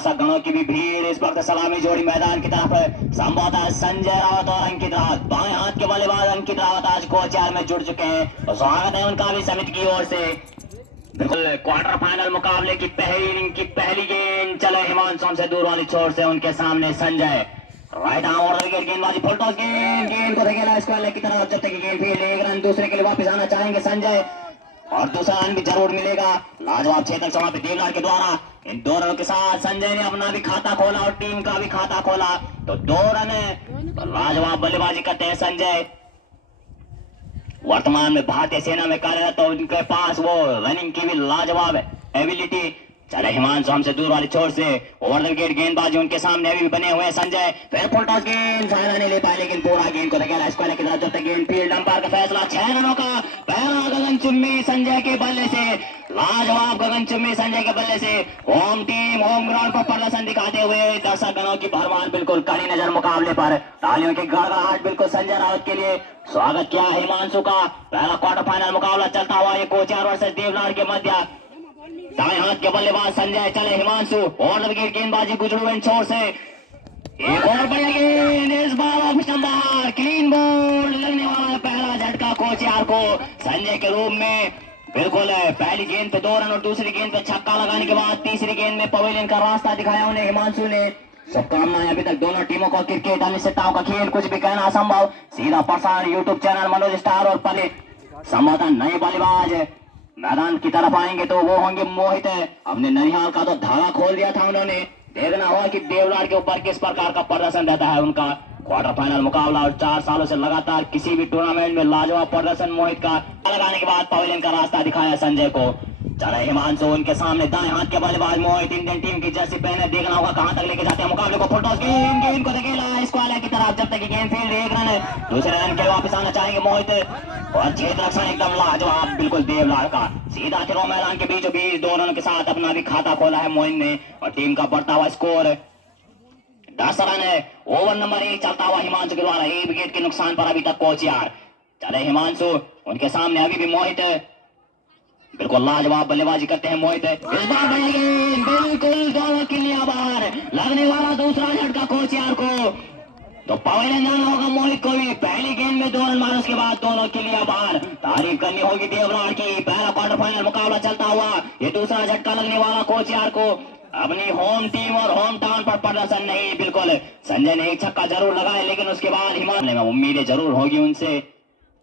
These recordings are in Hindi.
दर्शक गणों की भी भीड़ इस वक्त सलामी जोड़ी मैदान की तरफ संभवतः संजय रावत और अंकित रावत बाएं हाथ के बल्लेबाज अंकित रावत आज कोच चार में जुड़ चुके हैं और स्वागत है उनका भी समिति की ओर से। बिल्कुल क्वार्टर फाइनल मुकाबले की पहली गेंद चले हिमांशु हमसे दूर वाली छोर से उनके सामने संजय राइट आर्म और गेंदबाजी फुल टॉस गेंद को धकेला स्क्वायर की तरफ जब तक गेंद फील्ड एक रन दूसरे के लिए वापस आना चाहेंगे संजय और दूसरा रन भी जरूर मिलेगा। लाजवाब क्षेत्र समाप्ति देवलाल के द्वारा इन दो रनों के साथ संजय ने अपना भी खाता खोला और टीम का भी खाता खोला तो 2 रन तो लाजवाब बल्लेबाजी करते हैं संजय। वर्तमान में भारतीय सेना में कार्यरत तो उनके पास वो रनिंग की भी लाजवाब एबिलिटी। चले हिमांशु हमसे दूर वाली छोर से ओवर द विकेट गेंदबाजी उनके सामने अभी भी बने हुए हैं संजय फिर फुल टॉस गेंद फायदा नहीं ले पाए लेकिन पूरा गेंद को धकेला स्क्वायर की तरफ जब तक गेंद फील्ड अंपायर का फैसला 6 रनों का पहला गगनचुम्बी संजय के बल्ले से लाजवाब गगनचुम्बी संजय के बल्ले से होम टीम होम ग्राउंड पर प्रदर्शन दिखाते हुए दर्शक गणों की भरमार बिल्कुल कड़ी नजर मुकाबले पर तालियों की गड़गड़ाहट बिल्कुल संजय रावत के लिए स्वागत किया हिमांशु का। पहला क्वार्टर फाइनल मुकाबला चलता हुआ ये कोचियार वर्सेस देवलाल के मध्य दाएं हाथ के बल्लेबाज संजय चले हिमांशु और विकेट गेंदबाजी गुजरू छोर से एक और बढ़िया गेंद इस बार ऑफ नंबर क्लीन बॉल लगने वाला पहला झटका कोचियार को संजय के रूप में बिल्कुल पहली गेंद पे 2 रन और दूसरी गेंद पे छक्का लगाने के बाद तीसरी गेंद में पवेलियन का रास्ता दिखाया उन्हें हिमांशु ने। शुभकामनाएं अभी तक दोनों टीमों को क्रिकेट अनिश्चितताओं का खेल कुछ भी कहना असंभव। सीधा प्रसारण यूट्यूब चैनल मनोज स्टार और पलित संभवतः नए बल्लेबाज मैदान की तरफ आएंगे तो वो होंगे मोहित। अपने ननिहाल का तो धागा खोल दिया था उन्होंने। देखना होगा कि देवलाल के ऊपर किस प्रकार का प्रदर्शन रहता है उनका। क्वार्टर फाइनल मुकाबला और 4 सालों से लगातार किसी भी टूर्नामेंट में लाजवाब प्रदर्शन मोहित का लगाने के बाद पवेलियन का रास्ता दिखाया संजय को। चले हिमांशु उनके सामने दाएं हाथ के बल्लेबाज मोहित इंडियन टीम की जर्सी पहने। देखना होगा कहां तक लेके जाते हैं मुकाबले को। फुल टॉस गेंद को धकेला स्क्वायर की तरफ जब तक गेंद फील्ड एक रन दूसरे रन के वापस आना चाहेंगे मोहित और क्षेत्र रक्षण एकदम लाजवाब बिल्कुल देवलाल का सीधा थ्रो मैदान के बीचों बीच 2 रनों के साथ अपना भी खाता खोला है मोहित ने और टीम का बढ़ता हुआ स्कोर 10 रन है। ओवर नंबर 1 चलता हुआ हिमांशु के द्वारा 1 विकेट के नुकसान पर अभी तक कोचियार। चले हिमांशु उनके सामने अभी भी मोहित बिल्कुल लाजवाब बल्लेबाजी करते हैं मोहित। इस बार बिल्कुल दोनों के लिए बाहर लगने वाला दूसरा झटका कोचियार को तो पवेलियन जाना होगा मोहित को भी। पहली गेंद में 2 रन मारे उसके बाद दोनों के लिए बाहर। तारीफ करनी होगी देवलाल की। पहला क्वार्टर फाइनल मुकाबला चलता हुआ ये दूसरा झटका लगने वाला कोचियार को। अपनी होम टीम और होम टाउन पर प्रदर्शन नहीं। बिल्कुल संजय ने एक छक्का जरूर लगाया लेकिन उसके बाद हिमांशु में उम्मीदें जरूर होगी उनसे।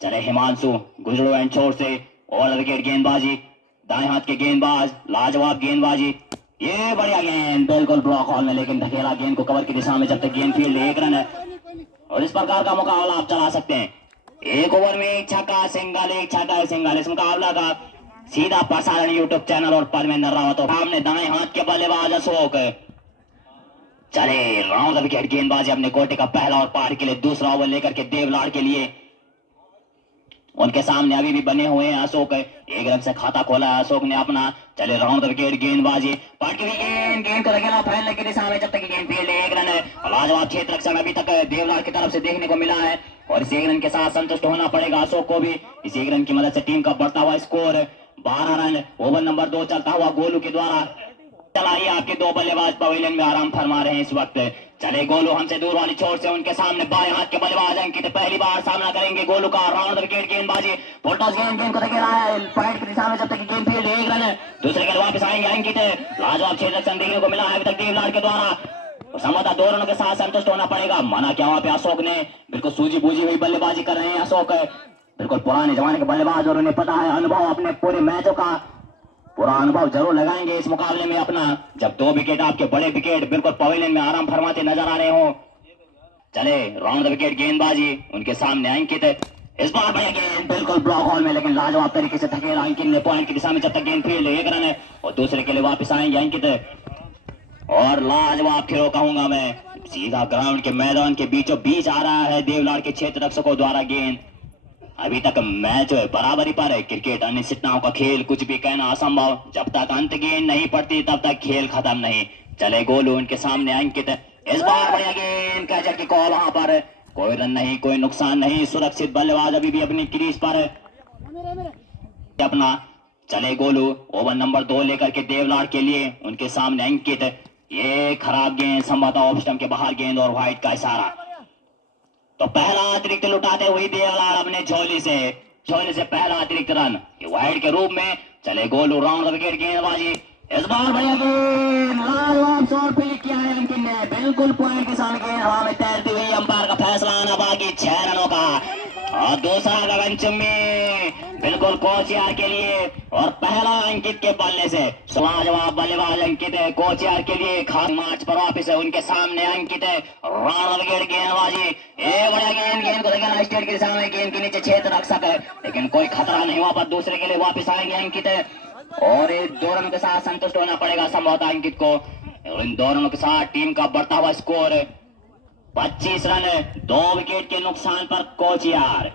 चले हिमांशु गुजरू एंड छोर से और विकेट गेंदबाजी दाएं हाथ के गेंदबाज लाजवाब गेंदबाजी ये बढ़िया गेंद बिल्कुल ब्लॉक हॉल में लेकिन धकेला गेंद को कवर की दिशा में जब तक गेंद फील्ड 1 रन है और इस प्रकार का मुकाबला आप चला सकते हैं। 1 ओवर में 1 छक्का सिंगल 1 छक्का सिंगल। इस मुकाबला का सीधा प्रसारण यूट्यूब चैनल और परमेंद्र रावत और सामने दाएं हाथ के बल्लेबाज अशोक। चले राउंड विकेट गेंदबाजी अपने कोटे का पहला और पार के लिए दूसरा ओवर लेकर के देवलाल के लिए उनके सामने अभी भी बने हुए हैं अशोक। 1 रन से खाता खोला है अशोक ने अपना। चले राउंड विकेट गेंदबाजी पटकी गेंद को धकेला फैलने की दिशा में जब तक गेंद फील्ड 1 रन है। लाजवाब क्षेत्र रक्षण अभी तक देवलाल की तरफ से देखने को मिला है और इस 1 रन के साथ संतुष्ट होना पड़ेगा अशोक को भी। इस 1 रन की मदद से टीम का बढ़ता हुआ स्कोर 12 रन। ओवर नंबर 2 चलता हुआ गोलू के द्वारा। चलाइए आपके 2 बल्लेबाज पवेलियन में आराम फरमा रहे हैं इस वक्त। चले गोलू हमसे दूर वाली छोर से उनके सामने बाएं हाथ के बल्लेबाज अंकित पहली बार सामना करेंगे गोलू का। राउंड विकेट गेंदबाजी फुल टॉस गेंद को धकेला है पॉइंट की दिशा में जब तक गेंद फील्ड 1 रन दूसरे के वापस आएंगे अंकित। लाजवाब क्षेत्र रक्षण देखने को मिला है अभी तक देवलाल के द्वारा। संभवतः 2 रनों के साथ संतुष्ट होना पड़ेगा। मना क्या वहां पे अशोक ने बिल्कुल सूझी बूझी हुई बल्लेबाजी कर रहे हैं अशोक। बिल्कुल पुराने जमाने के बल्लेबाज और उन्हें पता है अनुभव अपने पूरे मैचों का पूरा अनुभव जरूर लगाएंगे इस मुकाबले में अपना। जब 2 विकेट आपके बड़े विकेट बिल्कुल पवेलियन में आराम फरमाते नजर आ रहे हो। चले राउंड विकेट गेंदबाजी उनके सामने अंकित। इस बार बढ़िया गेंद बिल्कुल ब्लॉक हॉल में लेकिन लाजवाब तरीके से धकेला अंकित ने पॉइंट की दिशा में जब तक गेंद फील्ड 1 रन है और दूसरे के लिए वापस आएंगे अंकित और लाजवाब थ्रो कहूंगा मैं सीधा ग्राउंड के मैदान के बीचों बीच आ रहा है देवलाल के क्षेत्र रक्षकों द्वारा गेंद। अभी तक मैच बराबरी पर है। क्रिकेट अनिश्चितताओं का खेल कुछ भी कहना असंभव। जब तक अंत गेंद नहीं पड़ती तब तक खेल खत्म नहीं। चले गोलू उनके सामने अंकित। इस बार बढ़िया गेंद कैचर की कॉल वहां पर कोई रन नहीं कोई नुकसान नहीं। सुरक्षित बल्लेबाज अभी भी अपनी क्रीज पर अपना। चले गोलू ओवर नंबर 2 लेकर के देवलाल के लिए उनके सामने अंकित। ये खराब गेंद, संभवतः ऑफ स्टंप के बाहर गेंद और व्हाइट का इशारा। तो पहला अतिरिक्त लुटाते हुए देवलाल अपने झोली से पहला अतिरिक्त रन व्हाइट के रूप में। चले गोलू राउंड विकेट गेंदबाजी, इस बार बढ़िया गेंद, लाजवाब शॉट पिक किया है अंकित ने, बिल्कुल पॉइंट के सामने गेंद हवा में तैरती हुई। अंपायर का फैसला आना बाकी 6 रनों का। और दूसरा गगनचुम्बी बिल्कुल कोचियार के लिए, और पहला अंकित के बल्ले से लाजवाब बल्लेबाज अंकित है कोचियार के लिए। खास मार्च पर वापिस है उनके सामने अंकित है, राउंड विकेट गेंदबाजी, ये बढ़िया गेंद को देखना स्टेट के सामने, गेंद के नीचे छेद रख सके लेकिन कोई खतरा नहीं हुआ, पर दूसरे के लिए वापिस आएंगे अंकित है। और इन 2 रनों के साथ संतुष्ट होना पड़ेगा संभवतः अंकित को। और इन 2 रनों के साथ टीम का बढ़ता हुआ स्कोर 25 रन, 2 विकेट के नुकसान पर कोचियार।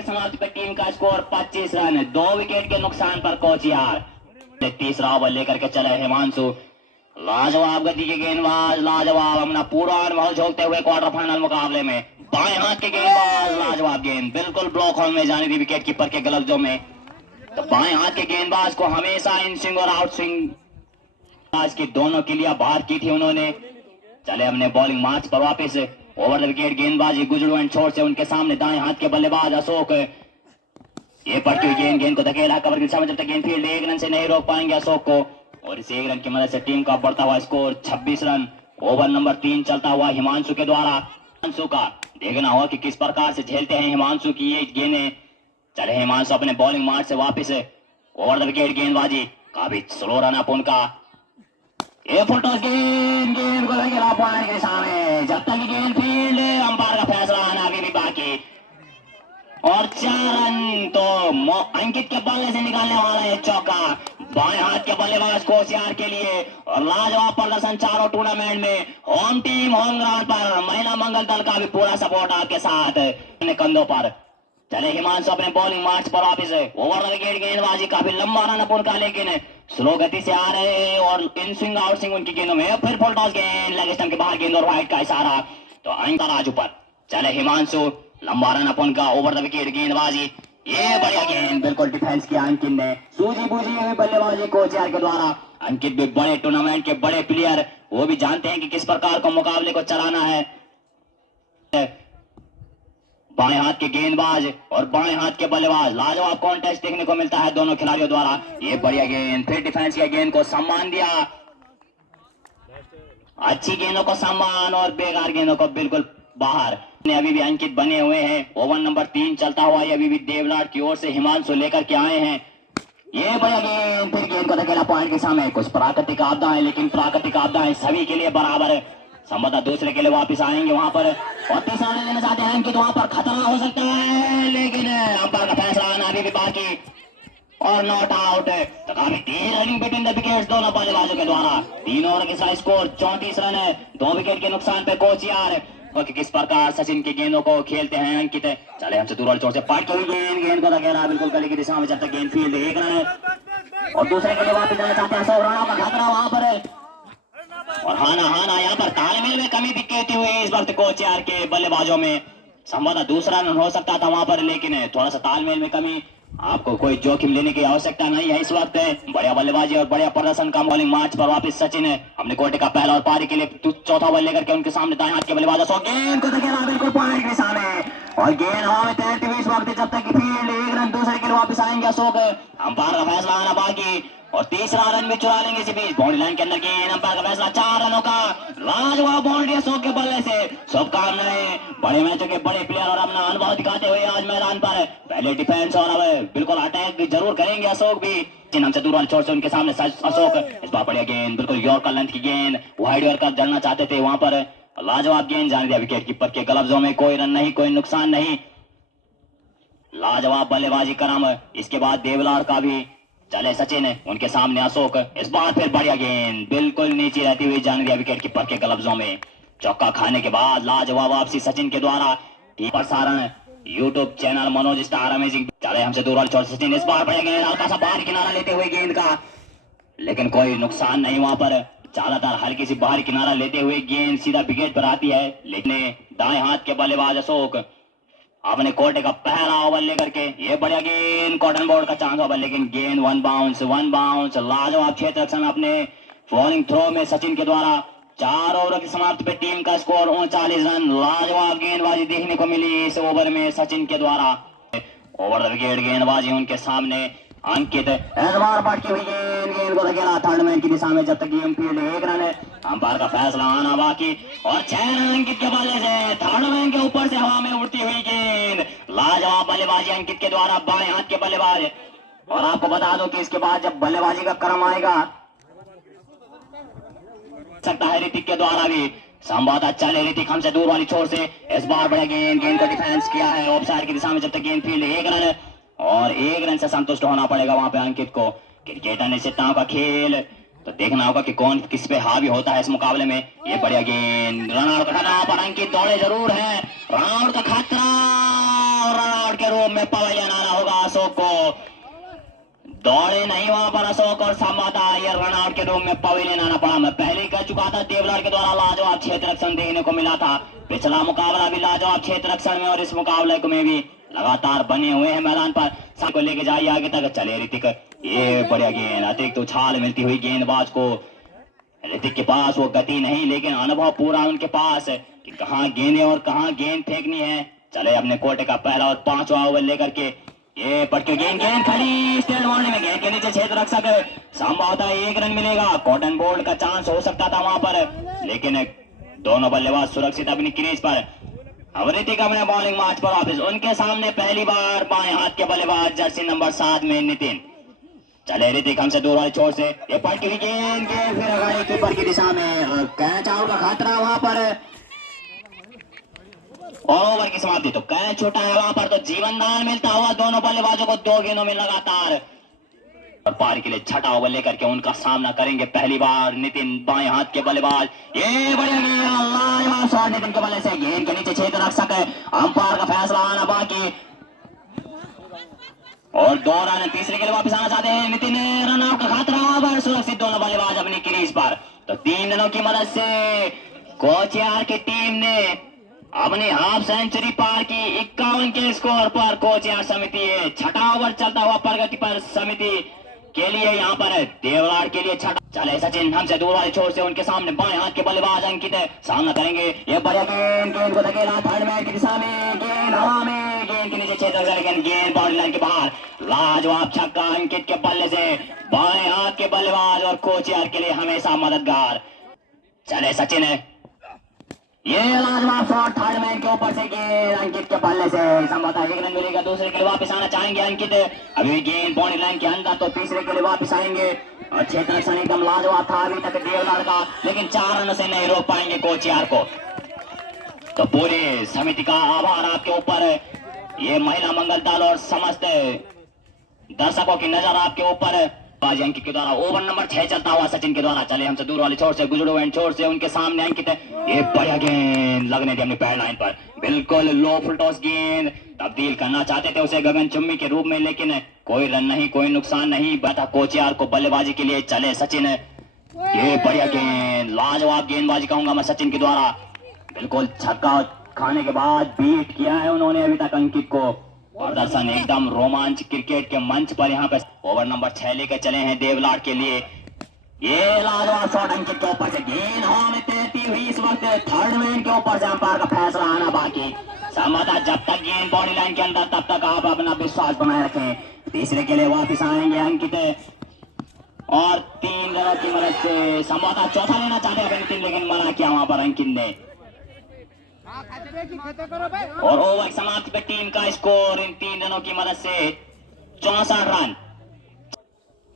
समाप्ति पर टीम का स्कोर 25 रन, 2 विकेट के नुकसान पर कोचियार। तीसरा ओवर लेकर के चले हिमांशु, लाजवाब गति के गेंदबाज, लाजवाब अपना पूरा अनुभव झोंकते हुए क्वार्टर फाइनल मुकाबले में। बाएं हाथ के गेंदबाज, लाजवाब गेंद बिल्कुल ब्लॉक होल में जाने दी विकेट कीपर के गलब्जों में। तो बाएं हाथ के गेंदबाज को हमेशा इन स्विंग और आउट स्विंग आज के दोनों के लिए बाहर की थी उन्होंने। चले अपने बॉलिंग मार्च पर वापस, ओवर द विकेट गेंदबाजी गुजरू एंड छोर से उनके सामने दाएं हाथ के बल्लेबाज अशोक, ये पड़ती हुई गेंद को धकेला कवर के सामने, जब तक गेंद फील्ड 1 रन से नहीं रोक पाएंगे अशोक को। और इस 1 रन की मदद से टीम का बढ़ता हुआ स्कोर 26 रन। ओवर नंबर 3 चलता हुआ हिमांशु के द्वारा। हिमांशु का देखना होगा कि किस प्रकार से झेलते हैं हिमांशु की ये गेंदें। चले हिमांशु अपने बॉलिंग मार्च से वापिस, ओवर द विकेट गेंदबाजी, काफी स्लो रन अप उनका। ये फुल टॉस गेंद को धकेला पॉइंट के सामने, जब तक गेंद फील्ड, अंपायर का फैसला आना अभी भी बाकी। और 4 रन तो अंकित के बल्ले से निकालने वाला है चौका, बाएं हाथ के बल्लेबाज कोचियार के लिए। और लाजवाब प्रदर्शन चारों टूर्नामेंट में, होम टीम होम ग्राउंड पर, महिला मंगल दल का भी पूरा सपोर्ट आपके साथ अपने कंधों पर। चले हिमांशु अपने बॉलिंग मार्च पर वापिस है, ओवर द विकेट गेंदबाजी, काफी लंबा रन अप उनका लेकिन स्लो गति से आ रहे हैं और इन स्विंग आउट स्विंग उनकी गेंदों में। फिर फुल टॉस गेंद, लेग स्टंप के बाहर गेंद और व्हाइट का इशारा। तो अंकित राजू पर चले हिमांशु, लंबा रन अप उनका, ओवर द विकेट गेंदबाजी, ये बढ़िया गेंद बिल्कुल डिफेंस किया अंकित ने, सूझी बूझी हुई बल्लेबाजी कोचियार के द्वारा। अंकित भी बड़े टूर्नामेंट के बड़े प्लेयर, वो भी जानते हैं कि किस प्रकार को मुकाबले को चलाना है। बाएं हाथ के गेंदबाज और बाएं हाथ के बल्लेबाज, लाजवाब कॉन्टेस्ट देखने को मिलता है दोनों खिलाड़ियों द्वारा। ये बढ़िया गेंद, फिर डिफेंस किया, गेंद को सम्मान दिया, अच्छी गेंदों को सम्मान और बेकार गेंदों को बिल्कुल बाहर। अभी भी अंकित बने हुए हैं, ओवर नंबर 3 चलता हुआ अभी भी देवलाट की ओर से हिमांशु लेकर के आए हैं। ये बढ़िया गेंद, फिर गेंद को धकेला पॉइंट के सामने। कुछ प्राकृतिक आपदाएं, लेकिन प्राकृतिक आपदाएं सभी के लिए बराबर है, संभवतः दूसरे के लिए वापस आएंगे वहां पर। और तीसरा लेना चाहते हैं कि वहां पर खतरा हो सकता है, लेकिन अंपायर का फैसला आना अभी भी बाकी और नॉट आउट। तो काफी तेज रनिंग बिटवीन द विकेट्स दोनों बल्लेबाजों के द्वारा। 3 ओवर के स्कोर 34 रन है, 2 विकेट के नुकसान पे कोचियार। तो किस प्रकार सचिन की गेंदों को खेलते हैं अंकित। चले हमसे दूर वाले छोर से पाट हुई गेंद को धकेला बिल्कुल गली की दिशा में, जब तक गेंद फील्ड 1 रन है। और दूसरे के लिए वापस जाना चाहते हैं, 100 रनों का खतरा वहां पर है। और हाना यहाँ पर तालमेल में कमी दिखती हुई इस वक्त कोचियार के बल्लेबाजों में। संभवतः दूसरा रन हो सकता था वहां पर, लेकिन थोड़ा सा तालमेल में कमी। आपको कोई जोखिम लेने की आवश्यकता नहीं है इस वक्त। बढ़िया बल्लेबाजी और बढ़िया प्रदर्शन का बॉलिंग मार्च पर वापस सचिन है अपने कोटे का पहला और पारी के लिए चौथा बॉल लेकर के उनके सामने दाएं हाथ के बल्लेबाज गेंद को धकेला बिल्कुल पॉइंट के सामने। और गेंद हवा में तैरती हुई इस वक्त, जब तक फील्ड 1 रन, दूसरे के लिए वापस आएंगे अशोक। अंपायर का फैसला आना बाकी और तीसरा रन भी चुरा लेंगे इसी बीच। बाउंड्री लाइन के अंदर गेंद, अंपायर का फैसला 4 रनों का। लाजवाब बाउंड्री अशोक के बल्ले से। शुभकामनाएं बड़े मैचों के बड़े प्लेयर और अपना अनुभव दिखाते हुए आज मैदान पर पहले डिफेंस और अब बिल्कुल अटैक भी जरूर करेंगे अशोक भी। हमसे दूर वाले छोर से उनके सामने अशोक, इस बार बढ़िया गेंद, बिल्कुल यॉर्कर लेंथ की गेंद, वाइड यॉर्कर जड़ना चाहते थे वहां पर, लाजवाब गेंद जाने दिया विकेट कीपर के ग्लव्सों में। कोई रन नहीं, कोई नुकसान नहीं, लाजवाब बल्लेबाजी करम। इसके बाद देवलार का भी। चले सचिन उनके सामने अशोक, इस बार फिर बढ़िया गेंद बिल्कुल नीचे रहती हुई जाने दिया विकेट कीपर के ग्लव्सों में। चौका खाने के बाद लाजवाब वापसी सचिन के द्वारा। प्रसारण YouTube channel Manoj star amazing. चले हमसे दूर वाले छोर सचिन, इस बार बढ़िया गेंद, हल्का सा बाहर किनारा लेते हुए गेंद का, लेकिन कोई नुकसान नहीं वहां पर। ज्यादातर हल्की सी बाहर किनारा लेते हुए गेंद सीधा विकेट पर आती है, लेकिन दाएं हाथ के बल्लेबाज अशोक अपने कोटे का पहला ओवर लेकर के, ये बढ़िया गेंद, कॉटन बोर्ड का चांस ओवर, लेकिन गेंद वन बाउंस। लाजवाब क्षेत्र रक्षण अपने बॉलिंग थ्रो में सचिन के द्वारा 4 ओवर की समाप्ति पे टीम का स्कोर 39 रन। लाजवाब गेंदबाजी देखने को मिली इस ओवर में सचिन के द्वारा। ओवर द विकेट गेंदबाजी उनके सामने अंकित इस बार पटकी हुई गेंद को धकेला थर्ड मैन की दिशा में। जब तक गेम फील्ड 1 रन है, अंपायर का फैसला आना बाकी। और 6 रन अंकित के बल्ले से थर्ड मैन के ऊपर से हवा में उड़ती हुई गेंद। लाजवाब बल्लेबाजी अंकित के द्वारा, बाएं हाथ के बल्लेबाज। और आपको बता दो कि इसके बाद जब बल्लेबाजी का क्रम आएगा सकता है ऋतिक के द्वारा भी। संवाद चले ऋतिक हमसे दूर वाली छोर से इस बार बड़ा गेंद को डिफेंस किया है ऑफ साइड की दिशा में। जब तक गेंद फील्ड 1 रन और 1 रन से संतुष्ट होना पड़ेगा वहां पे अंकित को। क्रिकेट अनिश्चितताओं का खेल, तो देखना होगा कि कौन किस पे हावी होता है इस मुकाबले में। ये बढ़िया गेंद, रनआउट का खतरा पर अंकित दौड़े जरूर है। रनआउट का खतरा और रनआउट के रूप में पवेलियन आना होगा अशोक को। दौड़े नहीं वहां पर अशोक और संवादा, ये रनआउट के रूप में पवेलियन आना पड़ा। मैं पहले ही कह चुका था देवलाड़ के द्वारा लाजवाब क्षेत्र रक्षण देखने को मिला था। पिछला मुकाबला भी लाजवाब क्षेत्र रक्षण में और इस मुकाबले में भी लगातार बने हुए हैं मैदान पर। साथ को लेके जाइए आगे तक। चले ऋतिक, ये बढ़िया गेंद, अतिरिक्त उछाल मिलती हुई गेंदबाज को। ऋतिक के पास वो गति नहीं लेकिन अनुभव पूरा उनके पास है कि कहाँ गेंदें और कहाँ गेंद फेंकनी है। चले अपने कोटे का पहला और 5वां ओवर लेकर के। ये पटके गेंद खड़ी स्टेट बाउंड्री में, गेंद के नीचे क्षेत्र रक्षक संभवतः 1 रन मिलेगा। कॉटन बोल्ट का चांस हो सकता था वहां पर, लेकिन दोनों बल्लेबाज सुरक्षित अपनी क्रीज पर। अब ऋतिक अपने बॉलिंग मार्च पर वापस। उनके सामने पहली बार बाएं हाथ के बल्लेबाज जर्सी नंबर 7 में नितिन। चले ऋतिक हमसे दूर वाली छोर से, ये पटकी हुई गेंद फिर अगाड़ी कीपर की दिशा में। कैच आउट का खतरा वहां पर और ओवर की समाप्ति। तो कैच छोटा है वहां पर, तो जीवनदान मिलता हुआ दोनों बल्लेबाजों को 2 गेंदों में लगातार। और पार के लिए छठा ओवर लेकर के उनका सामना करेंगे पहली बार नितिन, बाएं हाथ के बल्लेबाज। ये बढ़िया गेंद, लाजवाब शॉट नितिन के बल्ले से, गेंद के नीचे क्षेत्र रक्षक है। अंपायर का फैसला आना बाकी और 2 रन तीसरे के लिए वापस आना चाहते हैं नितिन। रन आउट का खतरा पर सुरक्षित दोनों बल्लेबाज अपनी क्रीज पर। तो 3 रनों की मदद से कोचियार की टीम ने अपनी हाफ सेंचुरी पार की 51 के स्कोर पर। कोचियार समिति है छठा ओवर चलता हुआ प्रगति पर समिति के लिए यहाँ पर देवलाड़ के लिए छठा। चले सचिन हमसे दूर वाले छोर से, उनके सामने बाएं हाथ के बल्लेबाज अंकित सामना करेंगे। ये बढ़िया गेंद को धकेला थर्ड मैन की दिशा में, गेंद हवा में, गेंद के नीचे क्षेत्र करेंगे, गेंद बाउंड्री लाइन के बाहर। लाजवाब छक्का अंकित के बल्ले से, बाएं हाथ के बल्लेबाज और कोचियार के लिए हमेशा मददगार। चले सचिन है, ये लाजवाब शॉट थर्ड मैन के ऊपर से, गेंद अंकित के बल्ले से संभवतः 1 रन मिलेगा। दूसरे के लिए वापस आना चाहेंगे अंकित। अभी गेंद बाउंड्री लाइन के अंदर, तो तीसरे के लिए वापस आएंगे। और क्षेत्र रक्षण एकदम लाजवाब था अभी तक देवलाड़ का, लेकिन 4 रनों से नहीं रोक पाएंगे कोचियार को। तो पूरी समिति का आभार आपके ऊपर, ये महिला मंगल दल और समस्त दर्शकों की नजर आपके ऊपर। बाजी अंकित के द्वारा ओवर नंबर 6 चलता हुआ सचिन के द्वारा। चले हमसे दूर वाले छोर से, गुजरो एंड छोर से, उनके सामने अंकित है। ये बढ़िया गेंद लगने दी अपनी पैड लाइन पर, बिल्कुल लो फुल टॉस गेंद। तब्दील करना चाहते थे उसे गगन चुम्बी के रूप में, लेकिन कोई रन नहीं, कोई नुकसान नहीं बैठा कोचियार को बल्लेबाजी के लिए। चले सचिन, ये बढ़िया गेंद, लाजवाब गेंदबाजी कहूंगा मैं सचिन के द्वारा। बिल्कुल छक्का खाने के बाद बीट किया है उन्होंने अभी तक अंकित को। प्रदर्शन एकदम रोमांच क्रिकेट के मंच पर यहाँ पे। ओवर नंबर 6 लेकर चले हैं देवलाड़ के लिए। ये लाजवाब शॉट अंकित के ऊपर से, गेंद हवा में तैरती हुई इस वक्त थर्ड मैन के ऊपर से। अंपायर का फैसला आना बाकी। समझा, जब तक गेंद बाउंड्री लाइन के अंदर तब तक आप अपना विश्वास बनाए रखें। तीसरे के लिए वापिस आएंगे अंकित और 3 रनों की मदद से संभवतः चौथा लेना चाहते हैं नितिन, लेकिन मना किया वहां पर अंकित ने। और ओवर समाप्त पे टीम का स्कोर इन 3 रनों की मदद से 64 रन।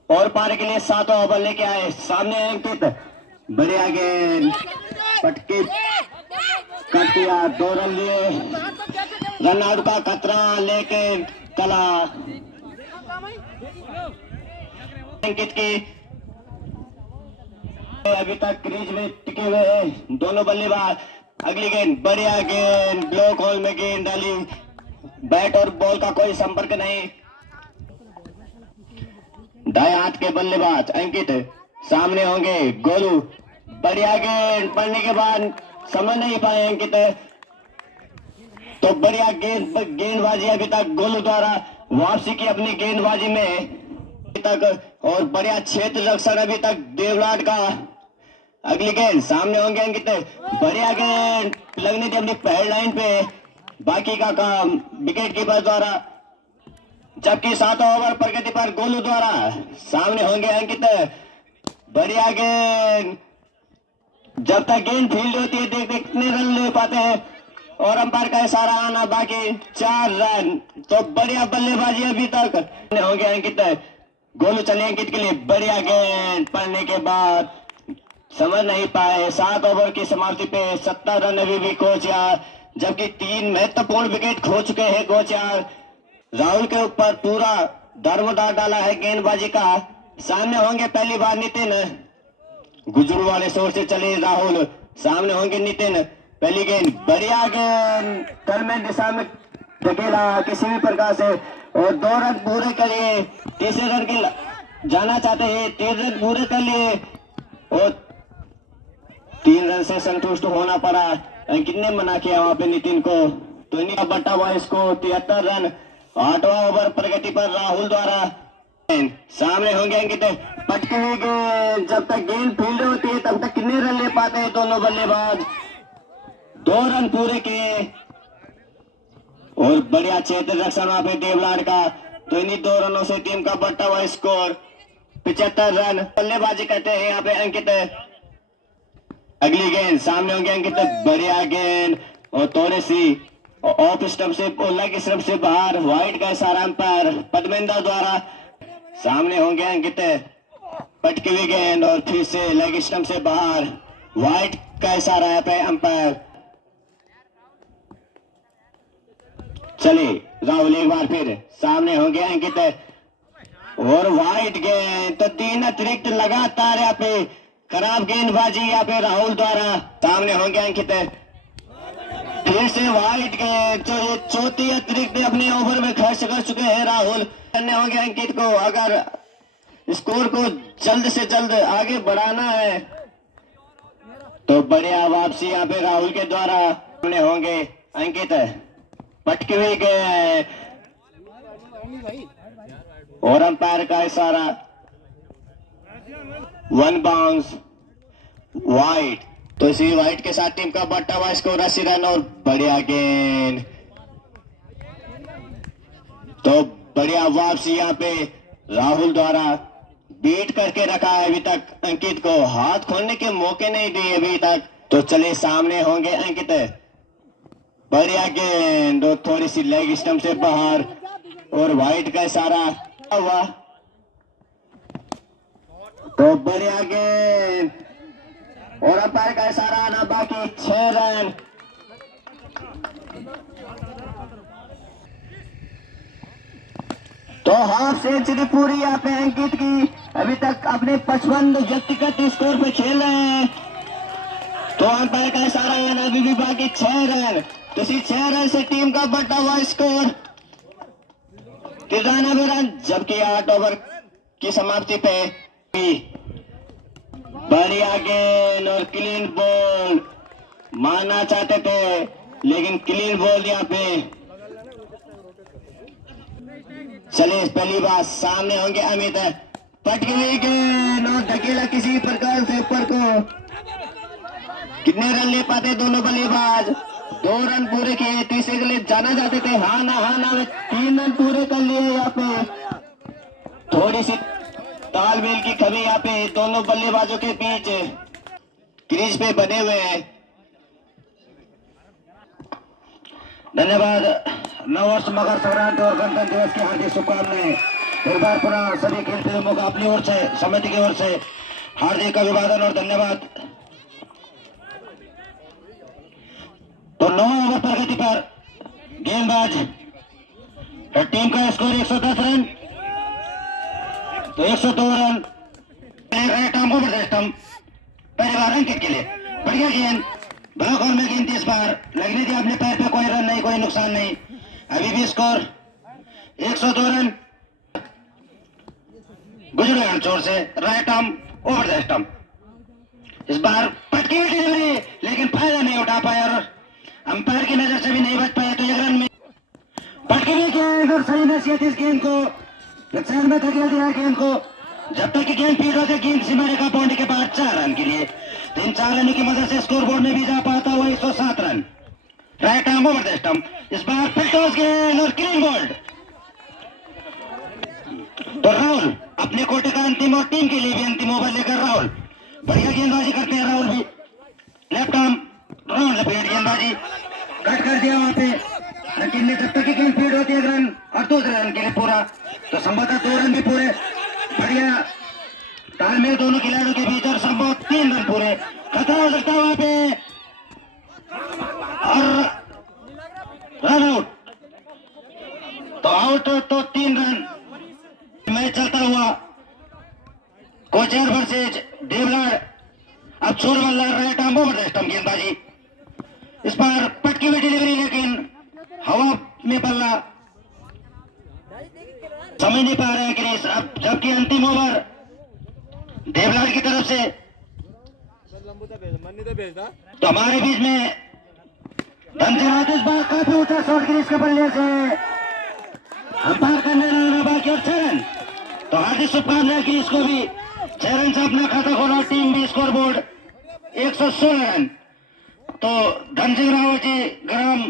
और पार के लिए 7वां ओवर लेके आए सामने अंकित, बढ़िया गेंद, पटकी कट दिया, 2 रन लिए। रन आउट का खतरा लेके चला अंकित की। अभी तक क्रीज में टिके हुए हैं दोनों बल्लेबाज। अगली गेंद, बढ़िया गेंद, ब्लॉक होल में गेंद डाली, बैट और बॉल का कोई संपर्क नहीं। दाएं हाथ के बल्लेबाज अंकित सामने होंगे गोलू, बढ़िया गेंद पड़ने के बाद समझ नहीं पाए अंकित, तो बढ़िया गेंदबाजी अभी तक गोलू द्वारा वापसी की अपनी गेंदबाजी में। तक और बढ़िया क्षेत्र रक्षण अभी तक देवलाट का। अगली गेंद सामने होंगे अंकित, बढ़िया गेंद लगनी थी अपनी पहली लाइन पे, बाकी का काम विकेट कीपर द्वारा। जबकि 7वां ओवर प्रगति पर गोलू द्वारा। सामने होंगे अंकित, बढ़िया गेंद, जब तक गेंद फील्ड होती है देख कितने रन ले पाते हैं और अंपायर का इशारा आना बाकी 4 रन। तो बढ़िया बल्लेबाजी अभी तक होंगे अंकित, गोलू चले अंकित के लिए, बढ़िया गेंद पड़ने के बाद समझ नहीं पाए। 7 ओवर की समाप्ति पे 70 रन अभी भी कोचयार, जबकि 3 महत्वपूर्ण विकेट खो चुके हैं कोचयार। राहुल के ऊपर पूरा दारोमदार डाला है गेंदबाजी का। सामने होंगे पहली बार नितिन, गुजरू वाले शोर से चले राहुल, सामने होंगे नितिन, पहली गेंद, बढ़िया गेंद तल में दिशा में धकेला किसी भी प्रकार से और 2 रन पूरे करिए। तीसरे रन के जाना चाहते हैं, 3 रन पूरे कर लिए और 3 रन से संतुष्ट होना पड़ा। कितने मना किया वहां पे नितिन को, तो इन्हीं बट्टा हुआ इसको 73 रन। 8वां ओवर प्रगति पर राहुल द्वारा। सामने होंगे अंकित, पटकी हुई गेंद, जब तक गेंद फील्ड होती है तब तक कितने रन ले पाते हैं दोनों बल्लेबाज। 2 रन पूरे किए और बढ़िया क्षेत्र रक्षण वहां पे देवलाट का, तो इन्हीं 2 रनों से टीम का बढ़ता हुआ स्कोर 75 रन। बल्लेबाजी करते हैं यहाँ पे अंकित। अगली गेंद सामने होंगे अंकित, बढ़िया गेंद और थोड़ी सी ऑफ स्टंप से लेग स्टंप से बाहर, वाइड का इशारा अंपायर पद्मेंद्र द्वारा। सामने होंगे अंकित, पटकी हुई गेंद और फिर से लेग स्टंप से बाहर, वाइड का इशारा है पे अंपायर। चलिए राहुल एक बार फिर, सामने होंगे अंकित और वाइड गेंद, तो 3 अतिरिक्त लगातार यहाँ पे खराब गेंदबाजी यहाँ पे राहुल द्वारा। सामने होंगे अंकित, फिर से वाइड गेंद, तो ये 34 अतिरिक्त अपने ओवर में खर्च कर चुके हैं राहुल। करने होंगे अंकित को, अगर स्कोर को जल्द से जल्द आगे बढ़ाना है तो बढ़िया वापसी यहाँ पे राहुल के द्वारा। सामने होंगे अंकित, पटकी हुई गेंद और अंपायर का इशारा, 1 बाउंस वाइड, तो इसी वाइड के साथ टीम का बढ़ता हुआ स्कोर 80 रन और बढ़िया गेंद, तो बढ़िया वापसी यहाँ पे राहुल द्वारा। बीट करके रखा है अभी तक अंकित को, हाथ खोलने के मौके नहीं दिए अभी तक। तो चले सामने होंगे अंकित, बढ़िया गेंद और थोड़ी सी लेग स्टंप से बाहर और वाइड का इशारा हुआ, तो बढ़िया गेंद और अंपायर का इशारा आना बाकी 6 रन। तो हाफ सेंचुरी पूरी यहाँ पे अंकित की, अभी तक अपने 55 व्यक्तिगत स्कोर पे खेल रहे हैं। तो अंपायर का इशारा आना अभी भी बाकी 6 रन, तो इसी 6 रन से टीम का बढ़ता हुआ स्कोर 93 रन, जबकि 8 ओवर की समाप्ति पे बढ़िया गेंद और क्लीन बॉल, मारना चाहते थे लेकिन क्लीन बॉल यहाँ पे। चलिए पहली बार सामने होंगे अमित, पटकी हुई गेंद और धकेला किसी प्रकार से ऊपर को। कितने रन ले पाते दोनों बल्लेबाज, 2 रन पूरे किए, तीसरे के लिए जाना चाहते थे, हाँ ना में 3 रन पूरे कर लिए। यहाँ पे थोड़ी सी तालमेल की कमी यहाँ पे दोनों बल्लेबाजों के बीच क्रीज पे बने हुए हैं। धन्यवाद। नववर्ष मकर संक्रांति और गणतंत्र दिवस की हार्दिक शुभकामनाएं। एक बार पुनः सभी खेल टीमों का अपनी ओर से, समिति की ओर से हार्दिक अभिवादन और धन्यवाद। तो 9 ओवर प्रगति पर गेंदबाज टीम का स्कोर 110 रन, तो 102 रन पहले बार अंकित के लिए। बढ़िया गेंद, ब्लॉक होल में गेंद, इस बार लगने थी अपने पैर पे, कोई रन नहीं, कोई नुकसान नहीं, अभी भी स्कोर 102 रन। गुजरे चोर से right arm over the stump, इस बार पटकी हुई डिलीवरी लेकिन फायदा नहीं उठा पाया और अंपायर की नजर से भी नहीं बच पाया, तो 1 रन में पटकी हुई गेंद और सही नसीहत इस गेंद को नुकसान में धकेल दिया गेंद को। जब तक कि गेंद फील्ड होते गेंद सीमा का बाउंड्री के बाहर 4 रन के लिए। तो इन 4 रनों की मदद से स्कोर बोर्ड में भी जा पाता हुआ 107 run. Right arm over the stump, इस बार फिर टॉस गेंद और क्लीन बोल्ड। तो राहुल अपने कोटे का अंतिम और टीम के लिए भी अंतिम ओवर लेकर राहुल बढ़िया गेंदबाजी करते हैं। राहुल भी लेफ्ट आर्म राउंड लपेट गेंदबाजी कट कर दिया वहां पे, लेकिन जब तक की गेंद फील्ड होती है 1 रन और 2 रन के लिए पूरा, तो संभवतः 2 रन भी पूरे। बढ़िया तालमेल दोनों खिलाड़ियों के बीच और संभव 3 रन पूरे। खतरा हो सकता है वहां पे और रन आउट। तो आउट तो 3 रन। मैच चलता हुआ कोचर वर्सेज देवलाड़। अब छोर बल्ला right arm over the stump गेंदबाजी, इस पर पटकी हुई डिलीवरी, लेकिन हवा में बल्ला समझ नहीं पा रहे हैं गिरीश। अब जबकि अंतिम ओवर देवलाड़ की तरफ से, तो हमारे बीच में धनसिंह इस बार काफी ऊंचा शॉट गिरीश के बल्ले से अंपायर करने लगा बाकी और 6 रन। तो हार्दिक शुभकामनाएं गिरीश को भी 6 रन से अपना खाता खोला। टीम भी स्कोर बोर्ड 116 रन। तो धनसिंह रावत जी ग्राम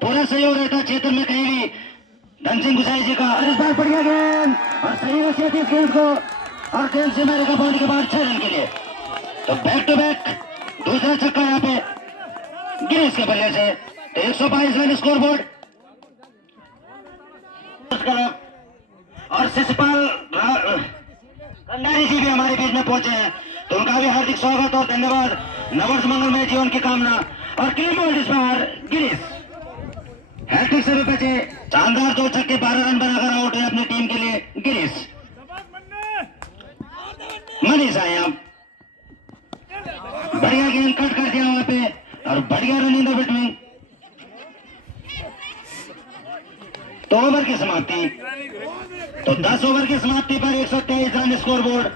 पूरा सहयोग रहता क्षेत्र में कहीं भी धनसिंह गुसाई जी का। और इस बार बढ़िया गेंद और सही वसीयत इस गेंद को और गेंद से मेरे का बाउंड्री के बाद 6 रन के लिए। तो बैक टू बैक दूसरा छक्का यहाँ पे गिरीश के बल्ले से। तो 122 रन स्कोर बोर्ड। और शिशुपाल भंडारी जी भी हमारे बीच में पहुंचे हैं, तो उनका भी हार्दिक स्वागत और धन्यवाद। नवर्ष मंगलमय जीवन की कामना। और क्लीन बोल्ड इस बार गिरीश हैट्रिक से भी बचे। शानदार 2 छक्के 12 रन बनाकर आउट है अपनी टीम के लिए गिरीश। मनीष आए आप बढ़िया गेंद कट कर दिया वहां पे और बढ़िया रन इन द बिटवीन। तो ओवर की समाप्ति, तो 10 ओवर की समाप्ति पर 123 रन स्कोर बोर्ड।